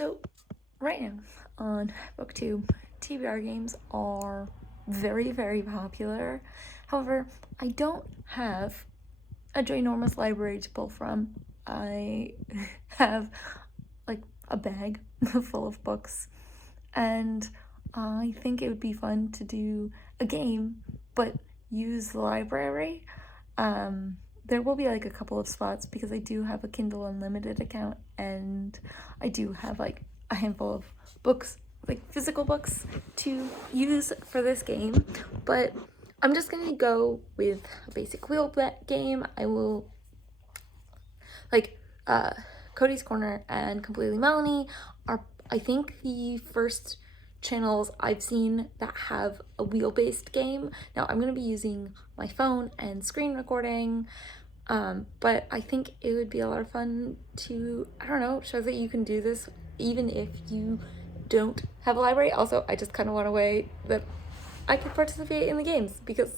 So right now on BookTube, TBR games are very, very popular. However, I don't have a ginormous library to pull from. I have like a bag full of books, and I think it would be fun to do a game, but use the library. There will be like a couple of spots because I do have a Kindle Unlimited account, and I do have like a handful of books, like physical books, to use for this game. But I'm just gonna go with a basic wheel game. I will like Codie's Corner and Completely Melanie are, I think, the first channels I've seen that have a wheel-based game. Now I'm gonna be using my phone and screen recording, but I think it would be a lot of fun to, I don't know, show that you can do this even if you don't have a library. Also, I just kind of want a way that I could participate in the games because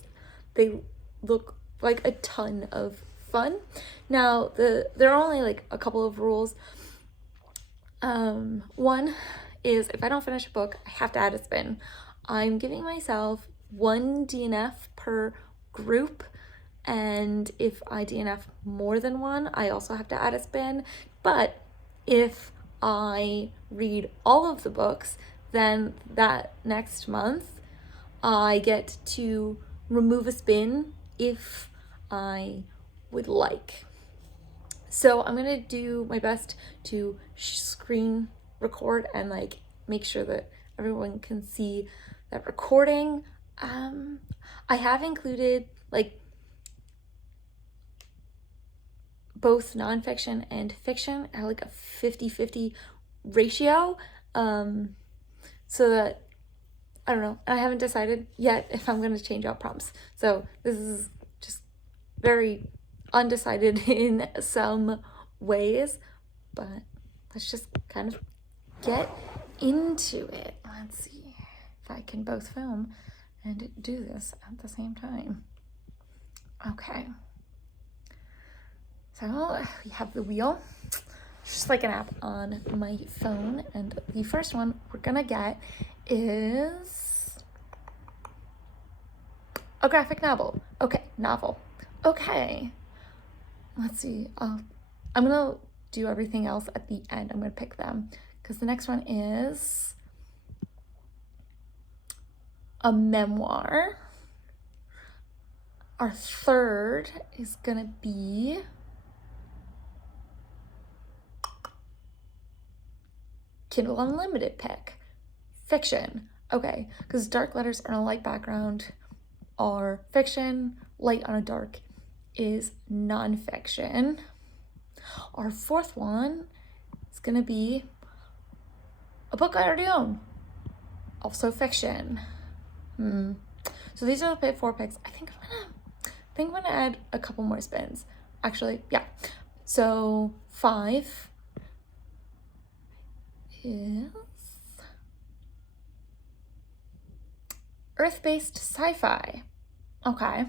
they look like a ton of fun. Now, there are only like a couple of rules. One is if I don't finish a book, I have to add a spin. I'm giving myself 1 DNF per group, and if I DNF more than one, I also have to add a spin. But if I read all of the books, then that next month I get to remove a spin if I would like. So I'm gonna do my best to screen record and like make sure that everyone can see that recording. I have included like both nonfiction and fiction at like a 50-50 ratio, so that, I don't know, I haven't decided yet if I'm going to change out prompts. So this is just very undecided in some ways, but let's just kind of get into it. Let's see if I can both film and do this at the same time. Okay. So we have the wheel, just like an app on my phone, and the first one we're gonna get is a graphic novel. Okay, novel. Okay, let's see. I'm gonna do everything else at the end. I'm gonna pick them because the next one is a memoir. Our third is gonna be Kindle Unlimited pick. Fiction. Okay, because dark letters on a light background are fiction, light on a dark is nonfiction. Our fourth one is gonna be a book I already own, also fiction. So these are the 4 picks. I think I'm gonna add a couple more spins. Actually, yeah. So 5 is Earth-based sci-fi. Okay.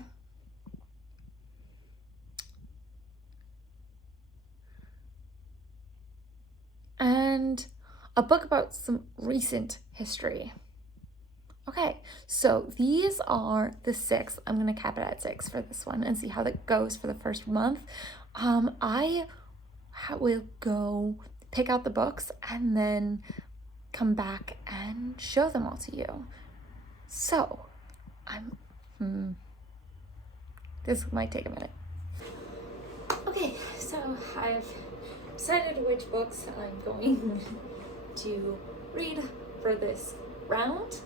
And a book about some recent history. Okay, so these are the 6. I'm gonna cap it at 6 for this one and see how that goes for the first month. I will go pick out the books and then come back and show them all to you. So this might take a minute. Okay, so I've decided which books I'm going to read for this round.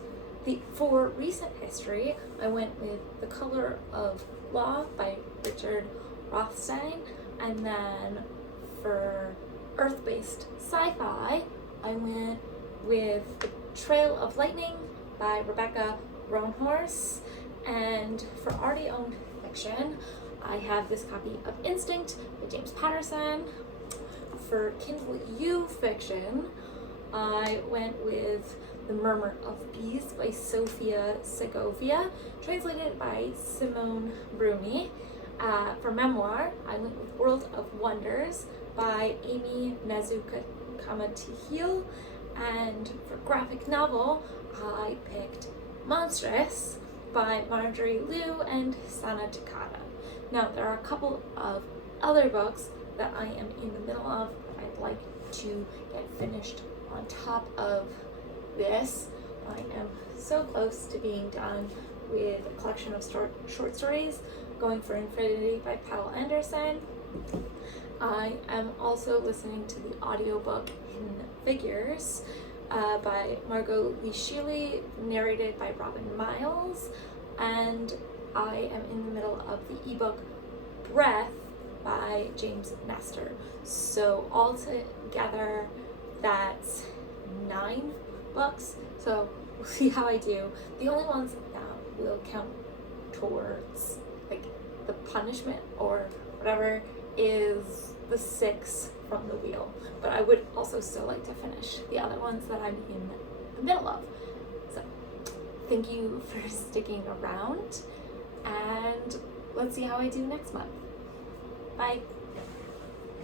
For recent history, I went with The Color of Law by Richard Rothstein, and then for Earth-based sci-fi, I went with The Trail of Lightning by Rebecca Roanhorse, and for already owned fiction, I have this copy of Instinct by James Patterson. For Kindle U fiction, I went with The Murmur of Bees by Sofia Segovia, translated by Simone Bruni. For memoir, I went with World of Wonders by Amy Comma to Heal. And for graphic novel, I picked Monstrous by Marjorie Liu and Sana Takada. Now, there are a couple of other books that I am in the middle of that I'd like to get finished on top of this. I am so close to being done with a collection of short stories, Going for Infinity by Powell Anderson. I am also listening to the audiobook Hidden Figures by Margot Lishili, narrated by Robin Miles, and I am in the middle of the ebook Breath by James Nestor. So altogether, that's 9 books. So we'll see how I do. The only ones that will count towards like the punishment or whatever is the 6 from the wheel, but I would also still like to finish the other ones that I'm in the middle of. So thank you for sticking around, and let's see how I do next month. Bye.